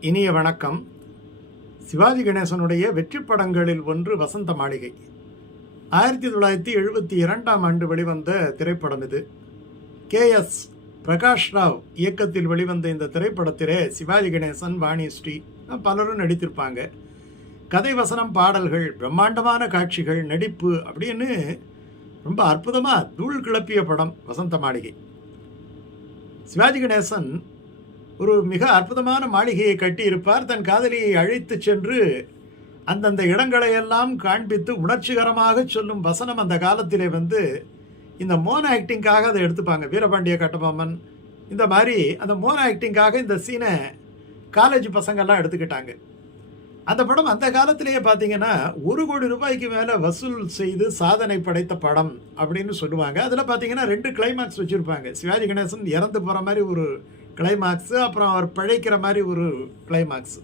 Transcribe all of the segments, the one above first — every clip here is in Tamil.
இனிய வணக்கம். சிவாஜி கணேசனுடைய வெற்றி படங்களில் ஒன்று வசந்த மாளிகை. ஆயிரத்தி தொள்ளாயிரத்தி எழுபத்தி இரண்டாம் ஆண்டு வெளிவந்த திரைப்படம் இது. கே எஸ் பிரகாஷ் ராவ் இயக்கத்தில் வெளிவந்த இந்த திரைப்படத்திலே சிவாஜி கணேசன் வாணி ஸ்ரீ பலரும் நடித்திருப்பாங்க. கதை வசனம் பாடல்கள் பிரம்மாண்டமான காட்சிகள் நடிப்பு அப்படின்னு ரொம்ப அற்புதமாக தூள் கிளப்பிய படம் வசந்த மாளிகை. சிவாஜி கணேசன் ஒரு மிக அற்புதமான மாளிகையை கட்டியிருப்பார். தன் காதலியை அழைத்து சென்று அந்தந்த இடங்களையெல்லாம் காண்பித்து உணர்ச்சிகரமாக சொல்லும் வசனம் அந்த காலத்திலே வந்து இந்த மோன ஆக்டிங்காக அதை எடுத்துப்பாங்க. வீரபாண்டிய கட்டபொம்மன் இந்த மாதிரி அந்த மோன ஆக்டிங்காக இந்த சீனை காலேஜ் பசங்கள்லாம் எடுத்துக்கிட்டாங்க. அந்த படம் அந்த காலத்திலேயே பார்த்தீங்கன்னா ஒரு கோடி ரூபாய்க்கு மேலே வசூல் செய்து சாதனை படைத்த படம் அப்படின்னு சொல்லுவாங்க. அதில் பார்த்தீங்கன்னா ரெண்டு கிளைமேக்ஸ் வச்சுருப்பாங்க. சிவாஜி கணேசன் இறந்து போகிற மாதிரி ஒரு கிளைமாக்ஸு அப்புறம் அவர் பிழைக்கிற மாதிரி ஒரு கிளைமாக்ஸ்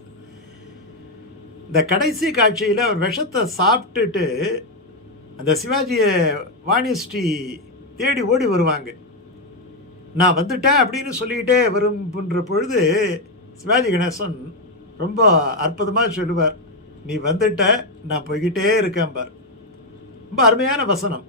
இந்த கடைசி காட்சியில் அவர் விஷத்தை சாப்பிட்டுட்டு அந்த சிவாஜியை வாணிஸ்ரீ தேடி ஓடி வருவாங்க. நான் வந்துட்டேன் அப்படின்னு சொல்லிக்கிட்டே வரும்ன்ற பொழுது சிவாஜி கணேசன் ரொம்ப அற்புதமாக சொல்லுவார் நீ வந்துட்ட நான் போய்கிட்டே இருக்கேன் பார். ரொம்ப அருமையான வசனம்.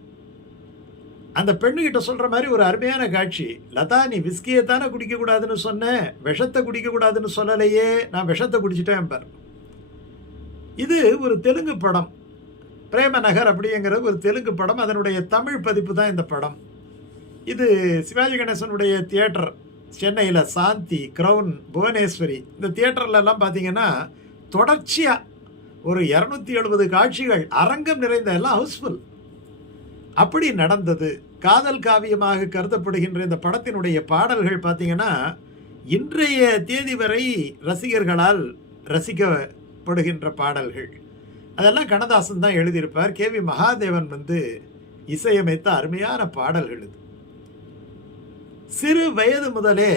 அந்த பெண்ணுகிட்ட சொல்கிற மாதிரி ஒரு அருமையான காட்சி. லதா நீ விஸ்கியை தானே குடிக்கக்கூடாதுன்னு சொன்னேன் விஷத்தை குடிக்கக்கூடாதுன்னு சொல்லலையே. நான் விஷத்தை குடிச்சிட்டேன் பார். இது ஒரு தெலுங்கு படம். பிரேமநகர் அப்படிங்கிற ஒரு தெலுங்கு படம். அதனுடைய தமிழ் பதிப்பு தான் இந்த படம். இது சிவாஜி கணேசனுடைய தியேட்டர். சென்னையில் சாந்தி க்ரௌன் புவனேஸ்வரி. இந்த தியேட்டர்லலாம் பார்த்தீங்கன்னா தொடர்ச்சியாக ஒரு இரநூத்தி எழுபது காட்சிகள் அரங்கம் நிறைந்த எல்லாம் ஹவுஸ்ஃபுல் அப்படி நடந்தது. காதல் காவியமாக கருதப்படுகின்ற இந்த படத்தினுடைய பாடல்கள் பார்த்தீங்கன்னா இன்றைய தேதி வரை ரசிகர்களால் ரசிக்கப்படுகின்ற பாடல்கள். அதெல்லாம் கண்ணதாசன் தான் எழுதியிருப்பார். கே வி மகாதேவன் வந்து இசையமைத்த அருமையான பாடல்கள் இது. சிறு வயது முதலே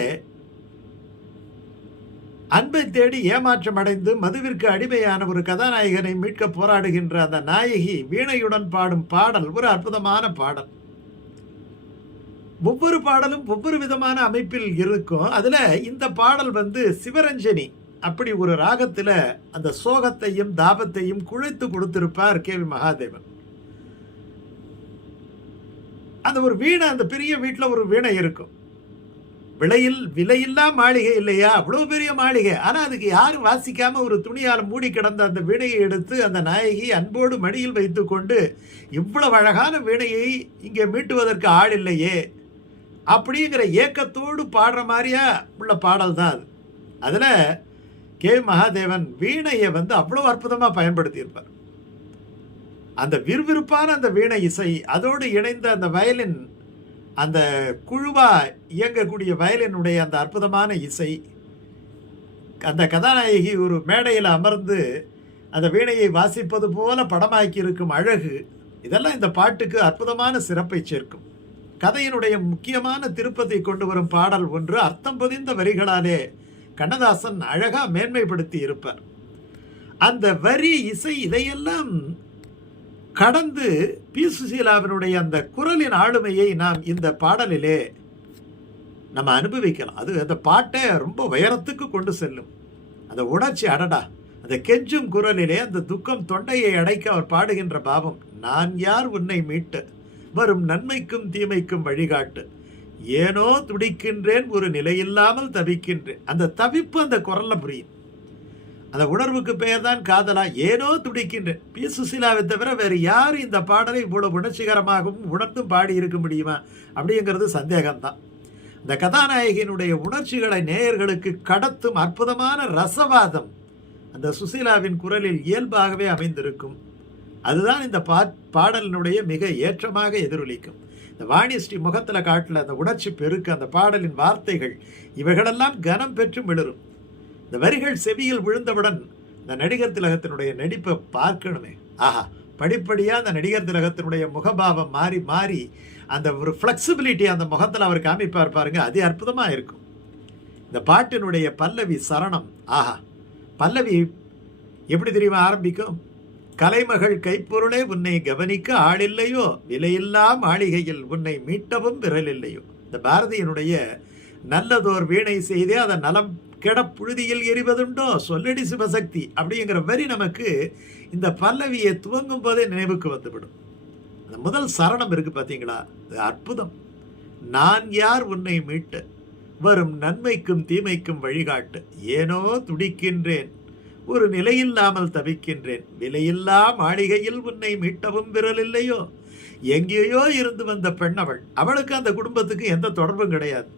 அன்பை தேடி ஏமாற்றம் அடைந்து மதுவிற்கு அடிமையான ஒரு கதாநாயகனை மீட்க போராடுகின்ற அந்த நாயகி வீணையுடன் பாடும் பாடல் ஒரு அற்புதமான பாடல். ஒவ்வொரு பாடலும் ஒவ்வொரு விதமான அமைப்பில் இருக்கும். அதில் இந்த பாடல் வந்து சிவரஞ்சனி அப்படி ஒரு ராகத்தில் அந்த சோகத்தையும் தாபத்தையும் குழைத்து கொடுத்திருப்பார் கே வி மகாதேவன். அந்த ஒரு வீணை அந்த பெரிய வீட்டில் ஒரு வீணை இருக்கும். விலையில் விலையில்லா மாளிகை இல்லையா? அவ்வளோ பெரிய மாளிகை. ஆனால் அதுக்கு யாரும் வாசிக்காம ஒரு துணியால் மூடி கிடந்த அந்த வீணையை எடுத்து அந்த நாயகி அன்போடு மடியில் வைத்து கொண்டு இவ்வளவு அழகான வீணையை இங்கே மீட்டுவதற்கு ஆள் இல்லையே? அப்படிங்கிற ஏக்கத்தோடு பாடுற மாதிரியா உள்ள பாடல் தான் அது. அதில் கே. மகாதேவன் வீணையை வந்து அவ்வளோ அற்புதமாக பயன்படுத்தியிருப்பார். அந்த விறுவிறுப்பான அந்த வீணை இசை அதோடு இணைந்த அந்த வயலின் அந்த குழுவாக இயங்கக்கூடிய வயலினுடைய அந்த அற்புதமான இசை அந்த கதாநாயகி ஒரு மேடையில் அமர்ந்து அந்த வீணையை வாசிப்பது போல படமாக்கி இருக்கும் அழகு இதெல்லாம் இந்த பாட்டுக்கு அற்புதமான சிறப்பை சேர்க்கும். கதையினுடைய முக்கியமான திருப்பத்தை கொண்டு வரும் பாடல் ஒன்று அர்த்தம் பொதிந்த வரிகளாலே கண்ணதாசன் அழகாக மேன்மைப்படுத்தி இருப்பார். அந்த வரி இசை இதையெல்லாம் கடந்து பி சுசீலாவினுடைய அந்த குரலின் ஆளுமையை நாம் இந்த பாடலிலே நம்ம அனுபவிக்கலாம். அது அந்த பாட்டை ரொம்ப உயரத்துக்கு கொண்டு செல்லும். அந்த உணர்ச்சி அடடா அந்த கெஞ்சும் குரலிலே அந்த துக்கம் தொண்டையை அடைக்க அவர் பாடுகின்ற பாவம் நான் யார் உன்னை மீட்டு? வரும் நன்மைக்கும் தீமைக்கும் வழிகாட்டு. ஏனோ துடிக்கின்றேன் ஒரு நிலையில்லாமல் தவிக்கின்றேன். அந்த தவிப்பு அந்த குரல்ல புரியும். அந்த உணர்வுக்கு பெயர் தான் காதலா ஏனோ துடிக்கின்றேன். பி சுசீலாவை தவிர வேறு யார் இந்த பாடலை இவ்வளவு உணர்ச்சிகரமாகவும் உணர்ந்தும் பாடி இருக்க முடியுமா? அப்படிங்கிறது சந்தேகம்தான். இந்த கதாநாயகியினுடைய உணர்ச்சிகளை நேயர்களுக்கு கடத்தும் அற்புதமான ரசவாதம் அந்த சுசீலாவின் குரலில் இயல்பாகவே அமைந்திருக்கும். அதுதான் இந்த பா பாடலினுடைய மிக ஏற்றமாக எதிரொலிக்கும். இந்த வாணிஸ்ரீ முகத்தில் காட்டில் அந்த உணர்ச்சி பெருக்கு அந்த பாடலின் வார்த்தைகள் இவைகளெல்லாம் கனம் பெற்று விழுரும். இந்த வரிகள் செவியில் விழுந்தவுடன் இந்த நடிகர் திலகத்தினுடைய நடிப்பை பார்க்கணுமே. ஆஹா படிப்படியாக அந்த நடிகர் திலகத்தினுடைய முகபாவம் மாறி மாறி அந்த ஒரு ஃப்ளெக்சிபிலிட்டி அந்த முகத்தில் அவர் காமிப்பார் பாருங்க அது அற்புதமாக இருக்கும். இந்த பாட்டினுடைய பல்லவி சரணம் ஆஹா பல்லவி எப்படி தெரியுமா ஆரம்பிக்கும்? கலைமகள் கைப்பொருளே உன்னை கவனிக்க ஆளில்லையோ விலையில்லா மாளிகையில் உன்னை மீட்டவும் விரல் இல்லையோ இந்த பாரதியினுடைய நல்லதோர் வீணை செய்தே அதன் நலம் கிடப்புழுதியில் எரிவதுண்டோ? சொல்லடி சிவசக்தி. அப்படிங்கிற வரி நமக்கு இந்த பல்லவியை துவங்கும் போதே நினைவுக்கு வந்துவிடும். அந்த முதல் சரணம் இருக்குது பார்த்தீங்களா? அது அற்புதம். நான் யார் உன்னை மீட்டு? வரும் நன்மைக்கும் தீமைக்கும் வழிகாட்டு. ஏனோ துடிக்கின்றேன். ஒரு நிலையில்லாமல் தவிக்கின்றேன். விலையில்லா மாளிகையில் உன்னை மீட்டவும் விரலில்லையோ எங்கேயோ இருந்து வந்த பெண் அவள் அவளுக்கு அந்த குடும்பத்துக்கு எந்த தொடர்பும் கிடையாது.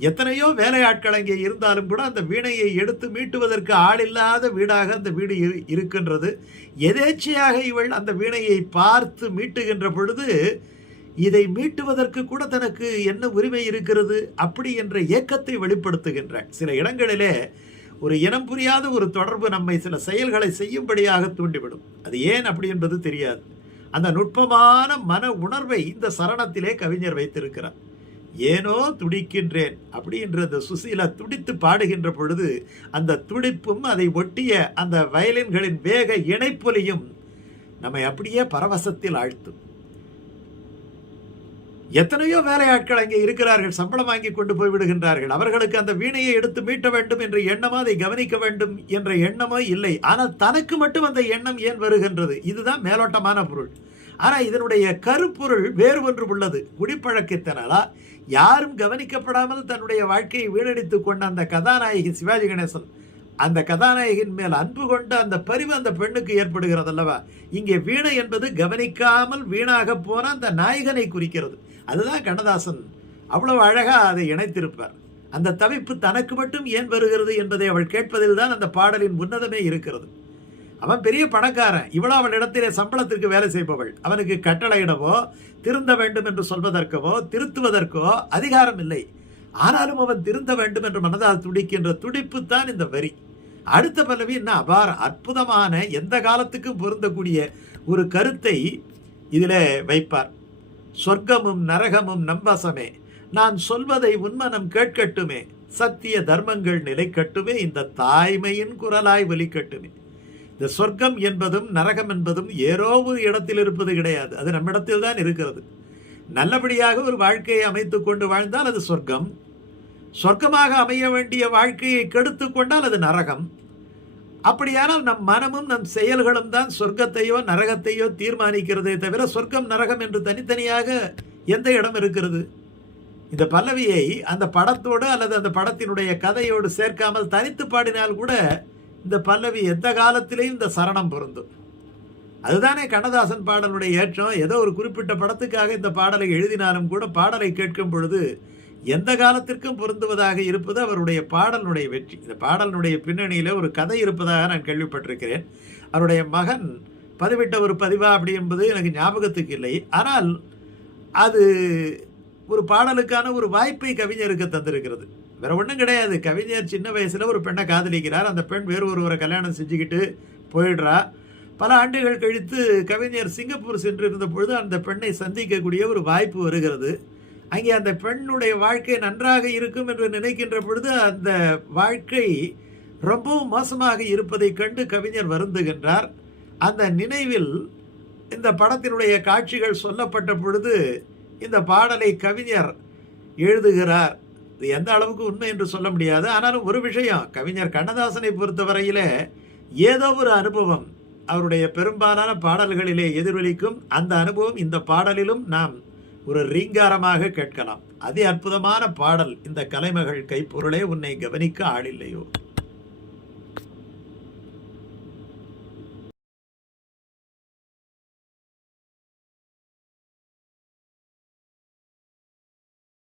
எத்தனையோ வேலையாட்கள் அங்கே இருந்தாலும் கூட அந்த வீணையை எடுத்து மீட்டுவதற்கு ஆள் இல்லாத வீடாக அந்த வீடு இரு- இருக்கின்றது. எதேச்சையாக இவள் அந்த வீணையை பார்த்து மீட்டுகின்ற பொழுது இதை மீட்டுவதற்கு கூட தனக்கு என்ன உரிமை இருக்கிறது? அப்படி என்ற ஏக்கத்தை வெளிப்படுத்துகின்றாள் சில இடங்களிலே ஒரு இனம் புரியாத ஒரு தொடர்பு நம்மை சில செயல்களை செய்யும்படியாக தூண்டிவிடும். அது ஏன் அப்படி என்பது தெரியாது. அந்த நுட்பமான மன உணர்வை இந்த சரணத்திலே கவிஞர் வைத்திருக்கிறார். ஏனோ துடிக்கின்றேன் அப்படி என்று அந்த சுசீலா துடித்து பாடுகின்ற பொழுது அந்த துடிப்பும் அதை ஒட்டிய அந்த வயலின்களின் வேக இணைப்பொலியும் நம்மை அப்படியே பரவசத்தில் ஆழ்த்தும். எத்தனையோ வேலையாட்கள் அங்கே இருக்கிறார்கள் சம்பளம் வாங்கி கொண்டு போய் விடுகின்றார்கள். அவர்களுக்கு அந்த வீணையை எடுத்து மீட்ட வேண்டும் என்ற எண்ணமோ அதை கவனிக்க வேண்டும் என்ற எண்ணமோ இல்லை. ஆனால் தனக்கு மட்டும் அந்த எண்ணம் ஏன் வருகின்றது? இதுதான் மேலோட்டமான பொருள். ஆனால் இதனுடைய கருப்பொருள் வேறு ஒன்று உள்ளது குடிப்பழக்கத்தினாலா யாரும் கவனிக்கப்படாமல் தன்னுடைய வாழ்க்கையை வீணடித்து கொண்ட அந்த கதாநாயகி சிவாஜி கணேசன் அந்த கதாநாயகின் மேல் அன்பு கொண்ட அந்த பரிவு அந்த பெண்ணுக்கு ஏற்படுகிறது அல்லவா இங்கே வீணை என்பது கவனிக்காமல் வீணாக போன அந்த நாயகனை குறிக்கிறது. அதுதான் கண்ணதாசன். அவ்வளவு அழகாக அதை இணைத்திருப்பார். அந்த தவிப்பு தனக்கு மட்டும் ஏன் வருகிறது என்பதை அவள் கேட்பதில் தான் அந்த பாடலின் உன்னதமே இருக்கிறது. அவன் பெரிய பணக்காரன். இவளோ அவன் இடத்திலே சம்பளத்திற்கு வேலை செய்பவள். அவனுக்கு கட்டளையிடவோ திருந்த வேண்டும் என்று சொல்வதற்கவோ திருத்துவதற்கோ அதிகாரம் இல்லை ஆனாலும் அவன் திருந்த வேண்டும் என்று மனதால் துடிக்கின்ற துடிப்பு தான் இந்த வரி. அடுத்த பல்லவி என்ன? அபார அற்புதமான எந்த காலத்துக்கும் பொருந்தக்கூடிய ஒரு கருத்தை இதில் வைப்பார். சொர்க்கமும் நரகமும் நம்பசமே. நான் சொல்வதை உன்மனம் கேட்கட்டுமே. சத்திய தர்மங்கள் நிலைக்கட்டுமே. இந்த தாய்மையின் குரலாய் ஒலிக்கட்டுமே இந்த சொர்க்கம் என்பதும் நரகம் என்பதும் ஏதோ ஒரு இடத்தில் இருப்பது கிடையாது. அது நம்மிடத்தில் தான் இருக்கிறது. நல்லபடியாக ஒரு வாழ்க்கையை அமைத்து கொண்டு வாழ்ந்தால் அது சொர்க்கம். சொர்க்கமாக அமைய வேண்டிய வாழ்க்கையை கெடுத்து கொண்டால் அது நரகம். அப்படியானால் நம் மனமும் நம் செயல்களும் தான் சொர்க்கத்தையோ நரகத்தையோ தீர்மானிக்கிறதே தவிர சொர்க்கம் நரகம் என்று தனித்தனியாக எந்த இடம் இருக்கிறது? இந்த பல்லவியை அந்த படத்தோடு அல்லது அந்த படத்தினுடைய கதையோடு சேர்க்காமல் தனித்து பாடினால் கூட இந்த பல்லவி எந்த காலத்திலேயும் இந்த சரணம் பொருந்தும். அதுதானே கண்ணதாசன் பாடலுடைய ஏற்றம்? ஏதோ ஒரு குறிப்பிட்ட படத்துக்காக இந்த பாடலை எழுதினாலும் கூட பாடலை கேட்கும் பொழுது எந்த காலத்திற்கும் பொருந்துவதாக இருப்பது அவருடைய பாடலுடைய வெற்றி. இந்த பாடலினுடைய பின்னணியில் ஒரு கதை இருப்பதாக நான் கேள்விப்பட்டிருக்கிறேன். அவருடைய மகன் பதிவிட்ட ஒரு பதிவா அப்படி என்பது எனக்கு ஞாபகத்துக்கு இல்லை. ஆனால் அது ஒரு பாடலுக்கான ஒரு வாய்ப்பை கவிஞருக்கு தந்திருக்கிறது. வேற ஒன்றும் கிடையாது. கவிஞர் சின்ன வயசில் ஒரு பெண்ணை காதலிக்கிறார். அந்த பெண் வேறு ஒருவரை கல்யாணம் செஞ்சுக்கிட்டு போயிடுறா. பல ஆண்டுகள் கழித்து கவிஞர் சிங்கப்பூர் சென்றிருந்த பொழுது அந்த பெண்ணை சந்திக்கக்கூடிய ஒரு வாய்ப்பு வருகிறது. அங்கே அந்த பெண்ணுடைய வாழ்க்கை நன்றாக இருக்கும் என்று நினைக்கின்ற பொழுது அந்த வாழ்க்கை ரொம்பவும் மோசமாக இருப்பதை கண்டு கவிஞர் வருந்துகின்றார். அந்த நினைவில் இந்த படத்தினுடைய காட்சிகள் சொல்லப்பட்ட பொழுது இந்த பாடலை கவிஞர் எழுதுகிறார். எந்த அளவுக்கு உண்மை என்று சொல்ல முடியாது. ஆனாலும் ஒரு விஷயம் கவிஞர் கண்ணதாசனை பொறுத்தவரையில் ஏதோ ஒரு அனுபவம் அவருடைய பெரும்பாலான பாடல்களிலே எதிரொலிக்கும். அந்த அனுபவம் இந்த பாடலிலும் நாம் ஒரு ரீங்காரமாக கேட்கலாம். அதி அற்புதமான பாடல் இந்த கலைமகள் கைப்பொருளே உன்னை கவனிக்க ஆளில்லையோ.